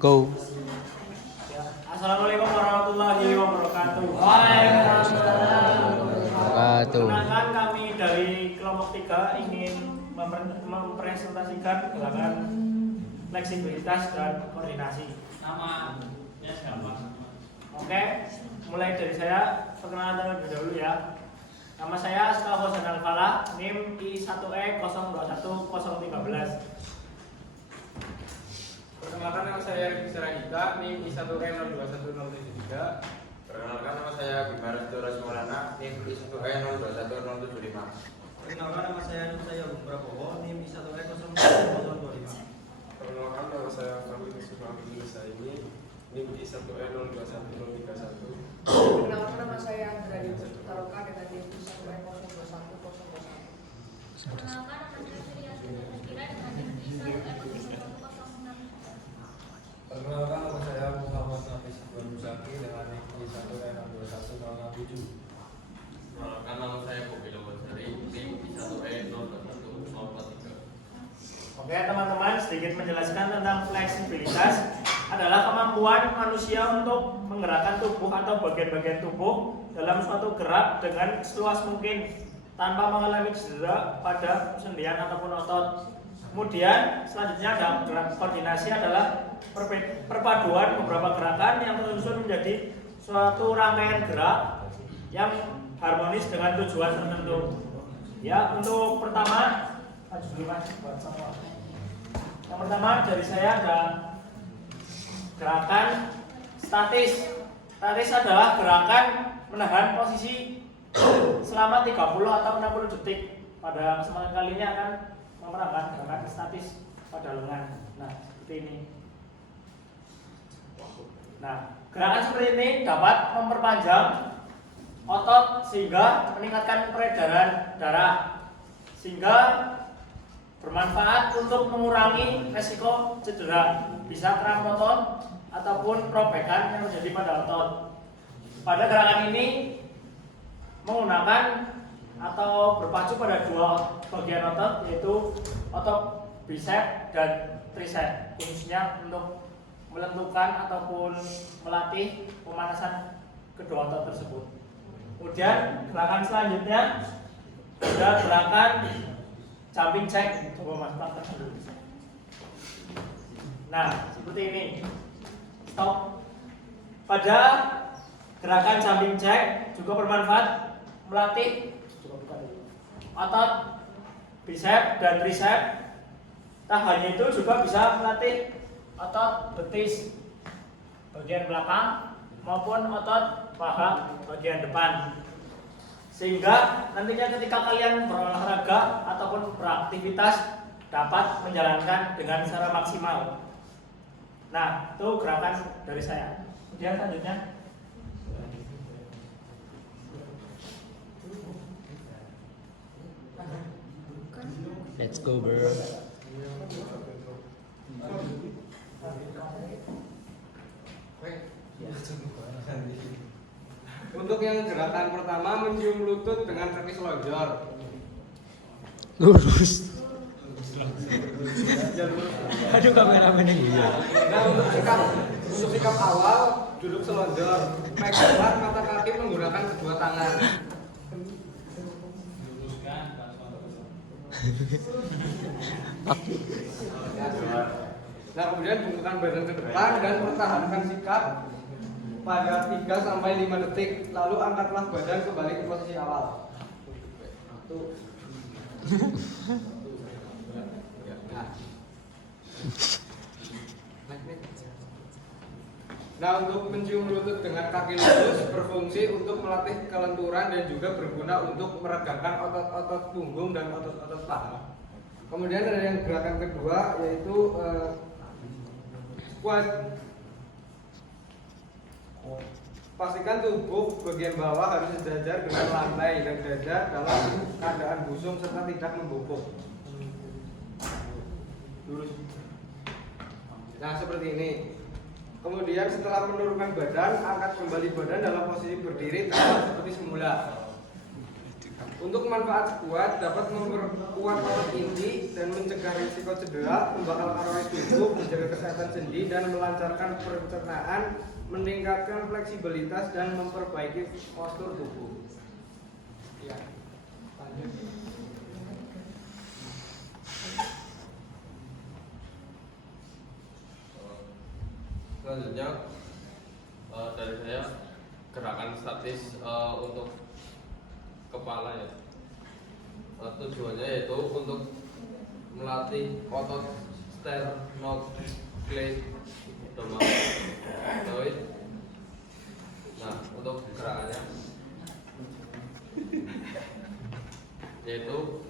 Go. Assalamualaikum warahmatullahi wabarakatuh. Perkenalkan kami dari kelompok 3 ingin mempresentasikan gerakan fleksibilitas dan koordinasi. Nama ya gampang. Oke, mulai dari saya perkenalan terlebih dahulu ya. Nama saya Aska Hosan Al-Falah, NIM I1E021013. Perkenalkan, nama saya Rizky Saragita, NIM I1E021073. Perkenalkan, nama saya Bima Restu Rasmaulana, NIM I1E021075. Perkenalkan, nama saya Nusaya Prabowo, NIM I1E021025. Perkenalkan, nama saya Fahmi Yusuf Abdul Saini, NIM I1E021031. Perkenalkan, nama saya Andra Dito Taroka dengan NIM I1E021021. Perkenalkan, nama saya Surya Kira dengan NIM I1E0106. Perkenalkan, nama saya Muhammad Nafis Musaki dengan NIM I1E62107. Perkenalkan, nama saya Bobi Lawasari, NIM I1E021043. Oke teman-teman, sedikit menjelaskan tentang fleksibilitas adalah kemampuan manusia untuk menggerakkan tubuh atau bagian-bagian tubuh dalam suatu gerak dengan seluas mungkin tanpa mengalami cedera pada persendian ataupun otot. Kemudian selanjutnya dalam gerak koordinasi adalah perpaduan beberapa gerakan yang tersusun menjadi suatu rangkaian gerak yang harmonis dengan tujuan tertentu. Ya, untuk pertama yang pertama dari saya ada gerakan statis. Statis adalah gerakan menahan posisi selama 30 atau 60 detik. Pada kesempatan kali ini akan menerangkan gerakan statis pada lengan. Nah, seperti ini. Nah, gerakan seperti ini dapat memperpanjang otot sehingga meningkatkan peredaran darah, sehingga bermanfaat untuk mengurangi resiko cedera, bisa kram otot ataupun robekan yang terjadi pada otot. Pada gerakan ini menggunakan atau berpacu pada dua bagian otot, yaitu otot bicep dan tricep, khususnya untuk menentukan ataupun melatih pemanasan kedua otot tersebut. Kemudian gerakan selanjutnya ada gerakan jumping jack. Coba Mas praktek dulu. Nah, seperti ini. Stop. Pada gerakan jumping jack juga bermanfaat melatih otot bicep dan tricep. Tak hanya itu juga bisa melatih otot betis bagian belakang maupun otot paha bagian depan, sehingga nantinya ketika kalian berolahraga ataupun beraktivitas dapat menjalankan dengan secara maksimal. Nah, itu gerakan dari saya. Kemudian selanjutnya Let's go, bro. Untuk yang gerakan pertama, mencium lutut dengan kaki selonjor. Lurus. Aduh, kameramen ini. Nah, untuk sikap awal, duduk selonjor, pegang erat mata kaki menggunakan kedua tangan. Nah, kemudian bungkukkan badan ke depan dan pertahankan sikap pada 3-5 detik, lalu angkatlah badan kembali ke posisi awal. Nah, untuk mencium lutut dengan kaki lurus berfungsi untuk melatih kelenturan dan juga berguna untuk meregangkan otot-otot punggung dan otot-otot paha. Kemudian ada yang gerakan kedua, yaitu squat. Pastikan tubuh bagian bawah harus sejajar dengan lantai dan dada dalam keadaan busung serta tidak membungkuk. Lurus. Nah, seperti ini. Kemudian setelah menurunkan badan, angkat kembali badan dalam posisi berdiri tegak seperti semula. Untuk manfaat squat dapat memperkuat otot inti dan mencegah risiko cedera, membakar kalori tubuh, menjaga kesehatan sendi dan melancarkan pencernaan, meningkatkan fleksibilitas dan memperbaiki postur tubuh. Ya, lanjut. Selanjutnya dari saya gerakan statis untuk kepala ya. Tujuannya yaitu untuk melatih otot sternocleidomastoid. Nah, untuk gerakannya yaitu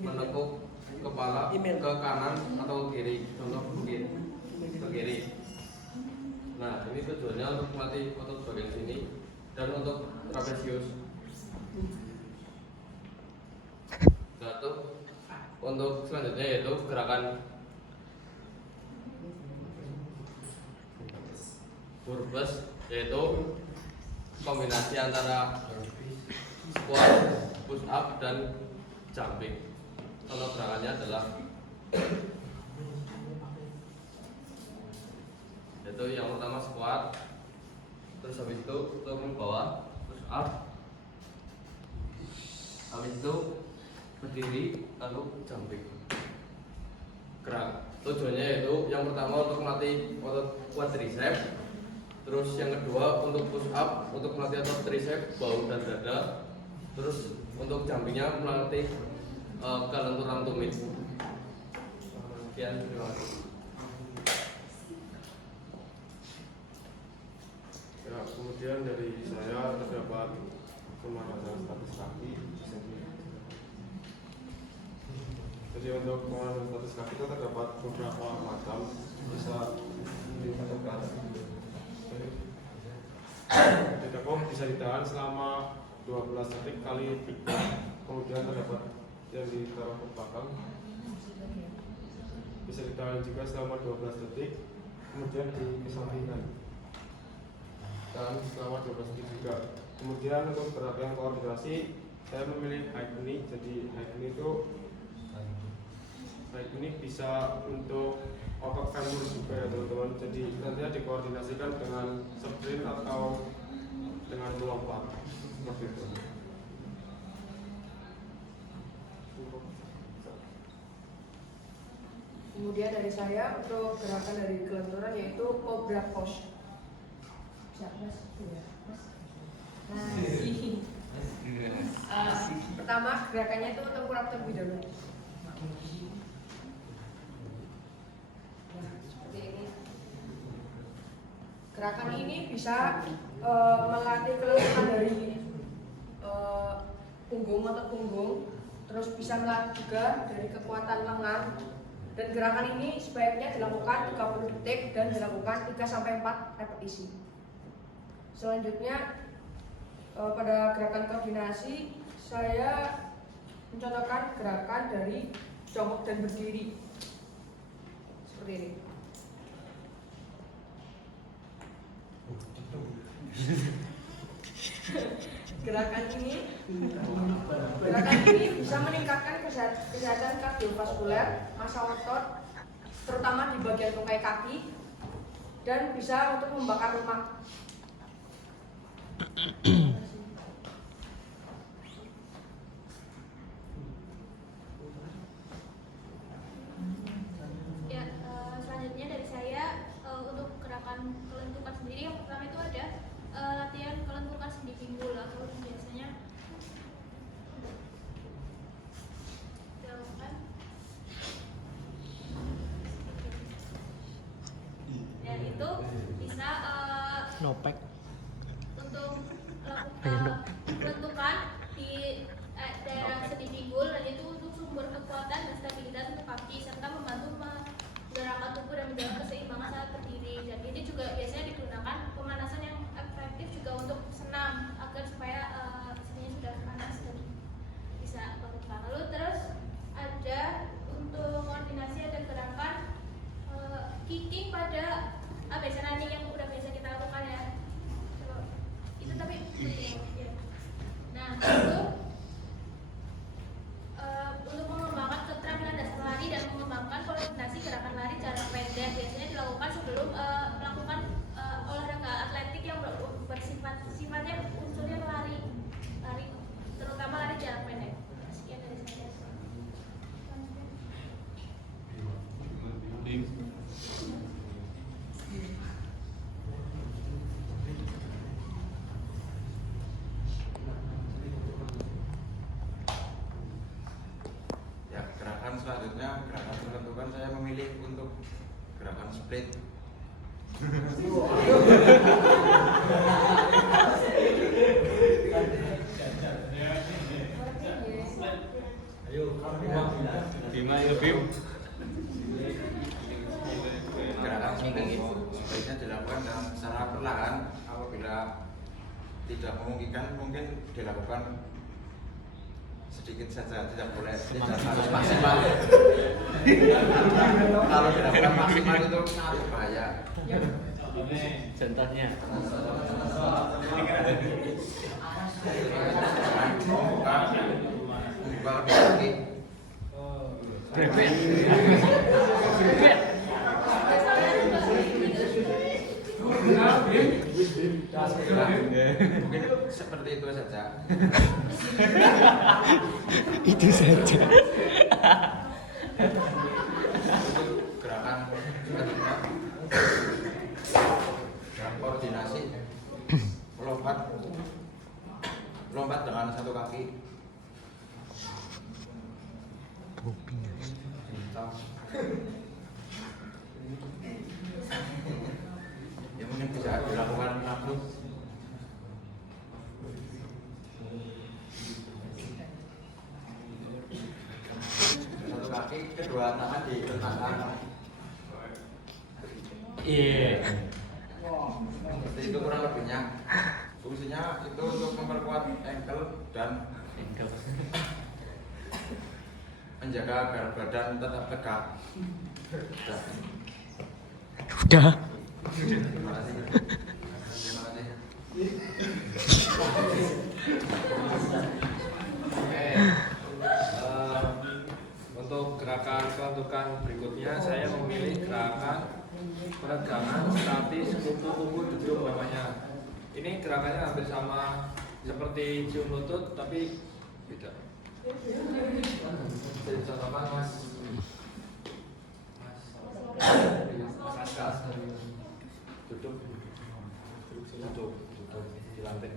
menekuk kepala ke kanan atau ke kiri, contoh ke kiri. Nah, ini tujuannya untuk melatih otot bagian sini dan untuk trapezius. Untuk selanjutnya yaitu gerakan burpes, yaitu kombinasi antara squat, push up dan jumping. Contoh gerakannya adalah yaitu yang pertama squat, terus habis itu turun ke bawah, push up, habis itu berdiri lalu jumping. Gerak tujuannya yaitu yang pertama untuk melatih otot quadriceps, terus yang kedua untuk push up untuk melatih otot triceps, bahu dan dada, terus untuk jumpingnya melatih kelenturan tumit. Sekian, terima kasih. Ya, kemudian dari saya terdapat pemanasan statis kaki. Jadi untuk pemanasan statis kaki itu terdapat beberapa macam, bisa ditentukan. Ditekuk bisa ditahan selama 12 detik kali 3. Kemudian terdapat yang ditaruh ke belakang, bisa ditahan juga selama 12 detik. Kemudian dikesampingkan dan selama 12 detik juga. Kemudian untuk gerakan koordinasi, saya memilih high knee. Jadi high knee ini bisa untuk otot femur juga ya teman-teman. Jadi nantinya dikoordinasikan dengan sprint atau dengan melompat seperti itu. Kemudian dari saya untuk gerakan dari kelenturan yaitu cobra pose. Pertama gerakannya itu tengkurap terlebih dahulu. Seperti ini. Gerakan ini bisa melatih kelenturan dari punggung atau punggung, terus bisa melatih juga dari kekuatan lengan. Dan gerakan ini sebaiknya dilakukan 30 detik dan dilakukan 3-4 repetisi. Selanjutnya pada gerakan koordinasi saya mencontohkan gerakan dari jongkok dan berdiri seperti ini. Gerakan ini bisa meningkatkan kesehatan kardiovaskuler, massa otot, terutama di bagian tungkai kaki, dan bisa untuk membakar lemak. Ya, selanjutnya dari saya untuk gerakan kelentukan sendiri yang pertama itu ada latihan kelentukan sendi pinggul atau biasanya dilakukan. Ya itu bisa Nopek. untuk kelentukan di daerah sendi pinggul, dan itu untuk sumber kekuatan dan stabilitas untuk kaki serta membantu menggerakkan tubuh dan menjaga keseimbangan saat berdiri. Dan ini juga biasanya digunakan pemanasan yang efektif juga untuk senam agar supaya sendinya sudah panas dan bisa berkembang. Lalu terus ada untuk koordinasi ada gerakan kicking pada biasanya ini yang udah biasa kita lakukan ya. Itu tapi ya. Nah itu dilakukan sebelum melakukan olahraga atletik yang sifatnya unsurnya lari, terutama lari jarak pendek. Sekian dari saya. Ya, gerakan selanjutnya, gerakan tertentukan saya memilih untuk gerakan split. Gerakan split sebaiknya dilakukan dengan secara perlahan. Apabila tidak memungkinkan, mungkin dilakukan sedikit saja, tidak boleh, tidak harus maksimal. Kalau dilakukan maksimal itu sangat berbahaya. Contohnya. Membuka kedua kaki. Brepet. Mungkin seperti itu saja. Itu saja. Untuk gerakan selanjutnya, gerakan koordinasi, melompat dengan satu kaki. Ya mungkin bisa dilakukan langsung. Satu kaki, kedua tangan diletakkan. Iya. Seperti itu kurang lebihnya. Fungsinya itu untuk memperkuat ankle dan menjaga agar badan tetap tegak. Udah. Terima kasih. Terima kasih. Oke. Untuk gerakan kelentukan berikutnya saya memilih gerakan peregangan statis kupu-kupu duduk namanya. Ini gerakannya hampir sama seperti cium lutut tapi beda. Jadi contohkan Mas Aska duduk di lantai.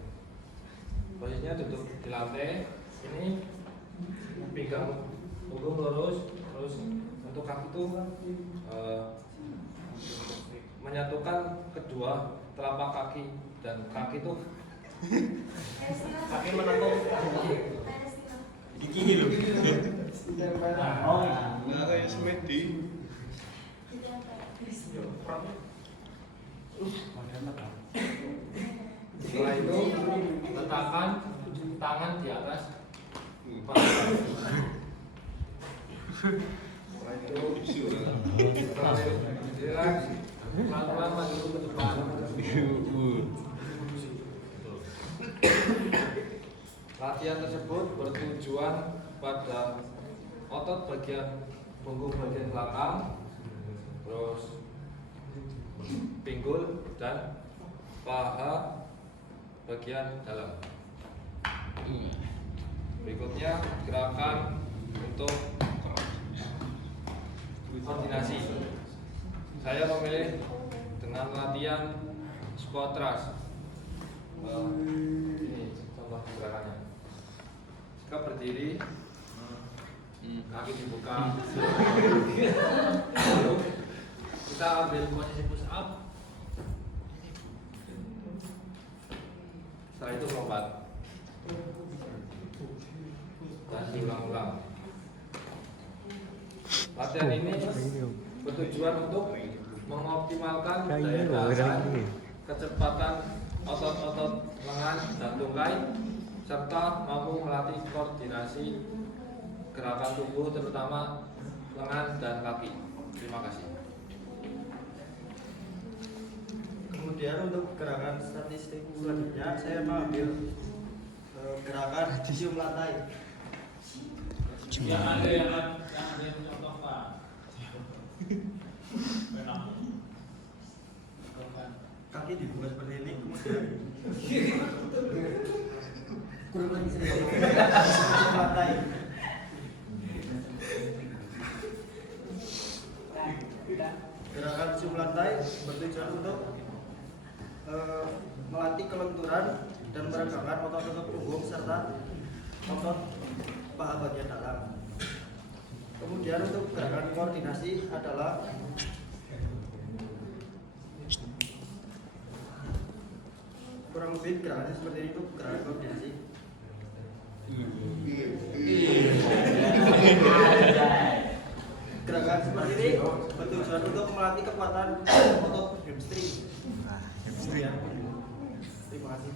Posisinya duduk di lantai. Ini pinggang punggung lurus, terus untuk kaki itu menyatukan kedua telapak kaki dan kaki itu kaki menekuk Gigi lu. Nggak kayak semedi. Setelah itu letakkan tangan di atas paha. Setelah itu relax, pelan-pelan maju ke depan. Latihan tersebut bertujuan pada otot bagian punggung bagian belakang, terus pinggul dan paha bagian dalam. Berikutnya gerakan untuk koordinasi. Saya memilih dengan latihan squat thrust. Ini contoh gerakannya. Jika berdiri, kaki dibuka. Lalu kita ambil posisi push up. Setelah itu lompat dan diulang-ulang. Latihan ini bertujuan untuk mengoptimalkan daya tahan, kecepatan otot-otot lengan dan tungkai, serta mampu melatih koordinasi gerakan tubuh terutama lengan dan kaki. Terima kasih. Kemudian untuk gerakan statistik selanjutnya saya mengambil gerakan cium lantai. Yang ada yang contoh Pak. melatih dibuka seperti ini, kemudian melantai. Gerakan cium lantai bertujuan untuk melatih kelenturan dan meregangkan otot-otot punggung serta otot paha bagian dalam. Kemudian untuk gerakan koordinasi adalah kurang lebih gerakannya seperti itu, gerakan koordinasi. Gerakan seperti ini bertujuan untuk melatih kekuatan otot hamstring. Ya. Terima kasih.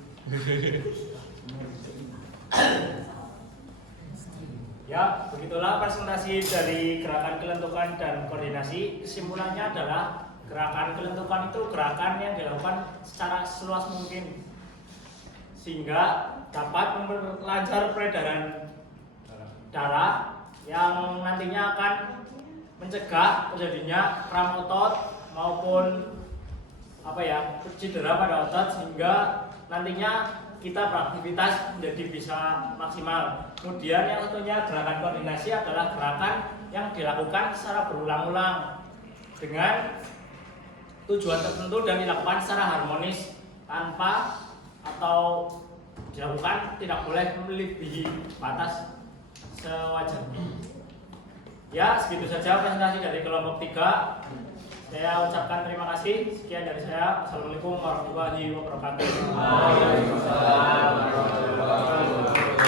Ya, begitulah presentasi dari gerakan kelentukan dan koordinasi. Kesimpulannya adalah gerakan kelentukan itu gerakan yang dilakukan secara seluas mungkin sehingga dapat memperlancar peredaran darah yang nantinya akan mencegah terjadinya kram otot maupun cedera pada otot sehingga nantinya kita beraktivitas menjadi bisa maksimal. Kemudian yang satunya gerakan koordinasi adalah gerakan yang dilakukan secara berulang-ulang dengan tujuan tertentu dan dilakukan secara harmonis tanpa atau dilakukan tidak boleh melebihi batas sewajarnya. Ya, segitu saja presentasi dari kelompok 3. Saya ucapkan terima kasih. Sekian dari saya. Assalamualaikum warahmatullahi wabarakatuh. Waalaikumsalam warahmatullahi wabarakatuh.